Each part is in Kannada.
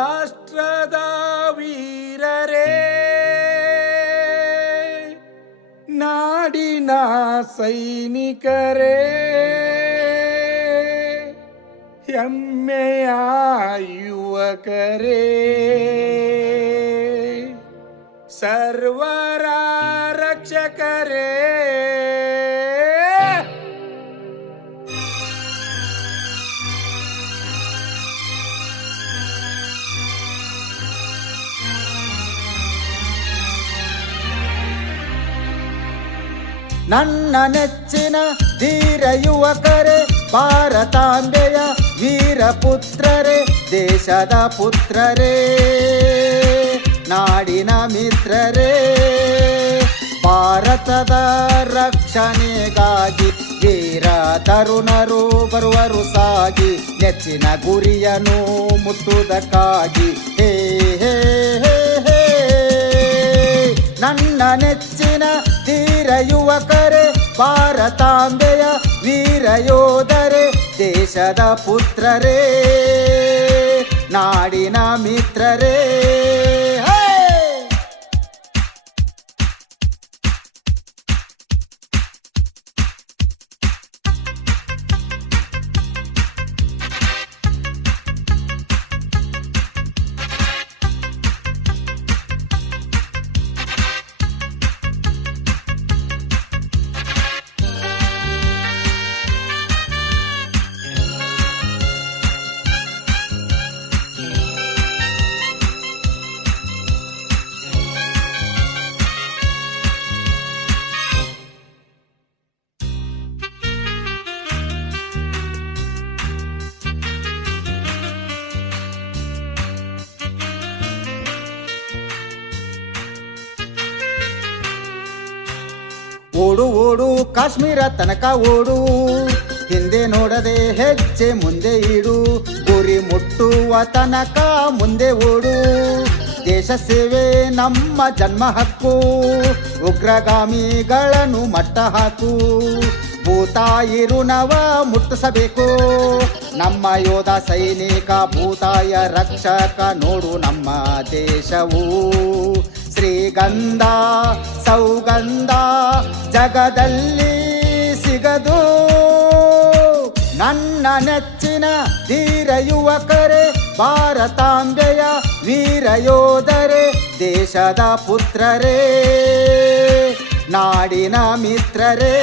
ರಾಷ್ಟ್ರದ ವೀರರೇ, ನಾಡಿನ ಸೈನಿಕರೇ, ಹೆಮ್ಮೆಯ ಯುವಕರೇ, ಸರ್ವರ ರಕ್ಷಕರೇ, ನನ್ನ ನೆಚ್ಚಿನ ಧೀರ ಯುವಕರೇ, ಭಾರತಾಂಬೆಯ ವೀರಪುತ್ರರೇ, ದೇಶದ ಪುತ್ರರೇ, ನಾಡಿನ ಮಿತ್ರರೇ, ಭಾರತದ ರಕ್ಷಣೆಗಾಗಿ ವೀರ ತರುಣರು ಬರುವರು ಸಾಗಿ, ನೆಚ್ಚಿನ ಗುರಿಯನ್ನು ಮುಟ್ಟುವುದಕ್ಕಾಗಿ. ಹೇ ಹೇ ಹೇ ಹೇ ನನ್ನ ನೆಚ್ಚಿನ ಧೀರ ಯುವಕರೇ, ಭಾರತಾಂಬೆಯ ವೀರ ಯೋಧರೇ, ದೇಶದ ಪುತ್ರರೇ, ನಾಡಿನ ಮಿತ್ರರೇ. ಓಡು ಓಡು ಕಾಶ್ಮೀರ ತನಕ ಓಡು, ಹಿಂದೆ ನೋಡದೆ ಹೆಜ್ಜೆ ಮುಂದೆ ಇಡು, ಗುರಿ ಮುಟ್ಟುವ ತನಕ ಮುಂದೆ ಓಡು, ದೇಶ ಸೇವೆ ನಮ್ಮ ಜನ್ಮ ಹಕ್ಕು, ಉಗ್ರಗಾಮಿಗಳನ್ನು ಮಟ್ಟ ಹಾಕು, ಭೂತಾಯಿ ಋಣವ ಮುಟ್ಟಿಸಬೇಕು, ನಮ್ಮ ಯೋಧ ಸೈನಿಕ ಭೂತಾಯ ರಕ್ಷಕ, ನೋಡು ನಮ್ಮ ದೇಶವು ಶ್ರೀಗಂಧ ಸೌಗಂಧ ಜಗದಲ್ಲಿ ಸಿಗದು. ನನ್ನ ನೆಚ್ಚಿನ ಧೀರ ಯುವಕರೇ, ಭಾರತಾಂಬೆಯ ವೀರ ಯೋಧರೇ, ದೇಶದ ಪುತ್ರರೇ, ನಾಡಿನ ಮಿತ್ರರೇ.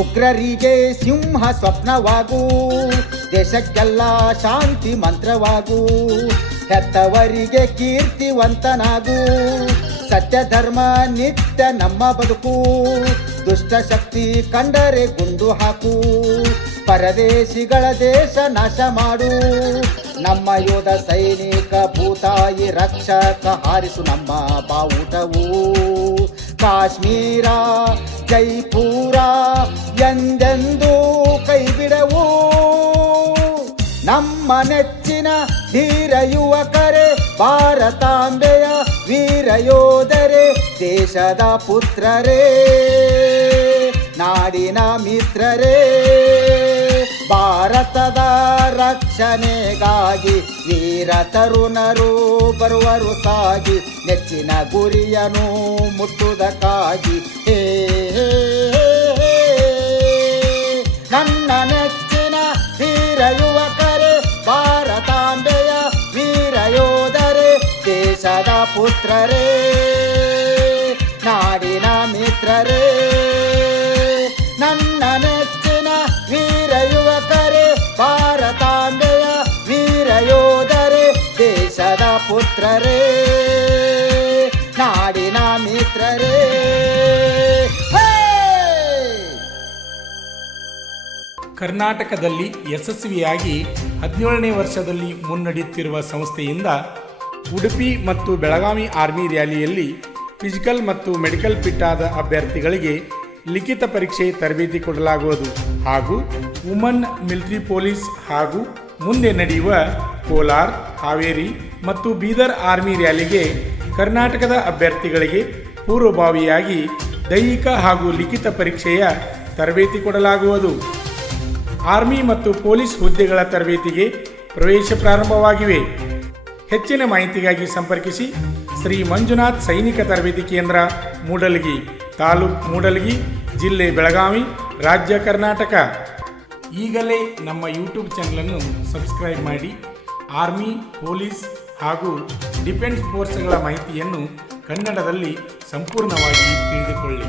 ಉಗ್ರರಿಗೆ ಸಿಂಹ ಸ್ವಪ್ನವಾಗು, ದೇಶಕ್ಕೆಲ್ಲ ಶಾಂತಿ ಮಂತ್ರವಾಗು, ಹೆತ್ತವರಿಗೆ ಕೀರ್ತಿವಂತನಾಗು, ಸತ್ಯ ಧರ್ಮ ನಿತ್ಯ ನಮ್ಮ ಬದುಕು, ದುಷ್ಟ ಶಕ್ತಿ ಕಂಡರೆ ಗುಂಡು ಹಾಕು, ಪರದೇಶಿಗಳ ದೇಶ ನಾಶ ಮಾಡು, ನಮ್ಮ ಯೋಧ ಸೈನಿಕ ಭೂತಾಯಿ ರಕ್ಷಕ, ಹಾರಿಸು ನಮ್ಮ ಬಾವುಟವು, ಕಾಶ್ಮೀರ ಜೈಪುರ ಎಂದೆಂದೂ ಕೈ ಬಿಡವು. ನಮ್ಮ ನೆಚ್ಚಿನ ಧೀರ ಯುವಕರೇ, ಭಾರತಾಂಬೆಯ ವೀರ ಯೋಧರೇ, ದೇಶದ ಪುತ್ರರೇ, ನಾಡಿನ ಮಿತ್ರರೇ, ಭಾರತದ ರಕ್ಷಣೆಗಾಗಿ ವೀರ ತರುಣರು ಬರುವರು ಸಾಗಿ, ನೆಚ್ಚಿನ ಗುರಿಯನ್ನು ಮುಟ್ಟುವುದಕ್ಕಾಗಿ. ಹೇ ಹೇ ಹೇ ನನ್ನ ನೆಚ್ಚಿನ ಧೀರ ಯುವಕರೇ, ಭಾರತಾಂಬೆಯ ವೀರ ಯೋಧರೇ, ದೇಶದ ಪುತ್ರರೇ, ನಾಡಿನ ಮಿತ್ರರೇ. ನನ್ನ ನೆಚ್ಚಿನ ವೀರ ಯುವಕರೇ, ಭಾರತಾಂಬೆಯ ಮಿತ್ರರೇ, ನಾಡಿನ ಮಿತ್ರರೇ. ಹೇ! ಕರ್ನಾಟಕದಲ್ಲಿ ಯಶಸ್ವಿಯಾಗಿ 17ನೇ ವರ್ಷದಲ್ಲಿ ಮುನ್ನಡೆಯುತ್ತಿರುವ ಸಂಸ್ಥೆಯಿಂದ ಉಡುಪಿ ಮತ್ತು ಬೆಳಗಾವಿ ಆರ್ಮಿ ರ್ಯಾಲಿಯಲ್ಲಿ ಫಿಸಿಕಲ್ ಮತ್ತು ಮೆಡಿಕಲ್ ಫಿಟ್ ಆದ ಅಭ್ಯರ್ಥಿಗಳಿಗೆ ಲಿಖಿತ ಪರೀಕ್ಷೆ ತರಬೇತಿ ಕೊಡಲಾಗುವುದು ಹಾಗೂ ವುಮನ್ ಮಿಲಿಟರಿ ಪೊಲೀಸ್ ಹಾಗೂ ಮುಂದೆ ನಡೆಯುವ ಕೋಲಾರ, ಹಾವೇರಿ ಮತ್ತು ಬೀದರ್ ಆರ್ಮಿ ರ್ಯಾಲಿಗೆ ಕರ್ನಾಟಕದ ಅಭ್ಯರ್ಥಿಗಳಿಗೆ ಪೂರ್ವಭಾವಿಯಾಗಿ ದೈಹಿಕ ಹಾಗೂ ಲಿಖಿತ ಪರೀಕ್ಷೆಯ ತರಬೇತಿ ಕೊಡಲಾಗುವುದು. ಆರ್ಮಿ ಮತ್ತು ಪೊಲೀಸ್ ಹುದ್ದೆಗಳ ತರಬೇತಿಗೆ ಪ್ರವೇಶ ಪ್ರಾರಂಭವಾಗಿವೆ. ಹೆಚ್ಚಿನ ಮಾಹಿತಿಗಾಗಿ ಸಂಪರ್ಕಿಸಿ ಶ್ರೀ ಮಂಜುನಾಥ್ ಸೈನಿಕ ತರಬೇತಿ ಕೇಂದ್ರ, ಮೂಡಲಗಿ, ತಾಲೂಕು ಮೂಡಲಗಿ, ಜಿಲ್ಲೆ ಬೆಳಗಾವಿ, ರಾಜ್ಯ ಕರ್ನಾಟಕ. ಈಗಲೇ ನಮ್ಮ ಯೂಟ್ಯೂಬ್ ಚಾನಲನ್ನು ಸಬ್ಸ್ಕ್ರೈಬ್ ಮಾಡಿ ಆರ್ಮಿ, ಪೊಲೀಸ್ ಹಾಗೂ ಡಿಫೆನ್ಸ್ ಫೋರ್ಸ್ಗಳ ಮಾಹಿತಿಯನ್ನು ಕನ್ನಡದಲ್ಲಿ ಸಂಪೂರ್ಣವಾಗಿ ತಿಳಿದುಕೊಳ್ಳಿ.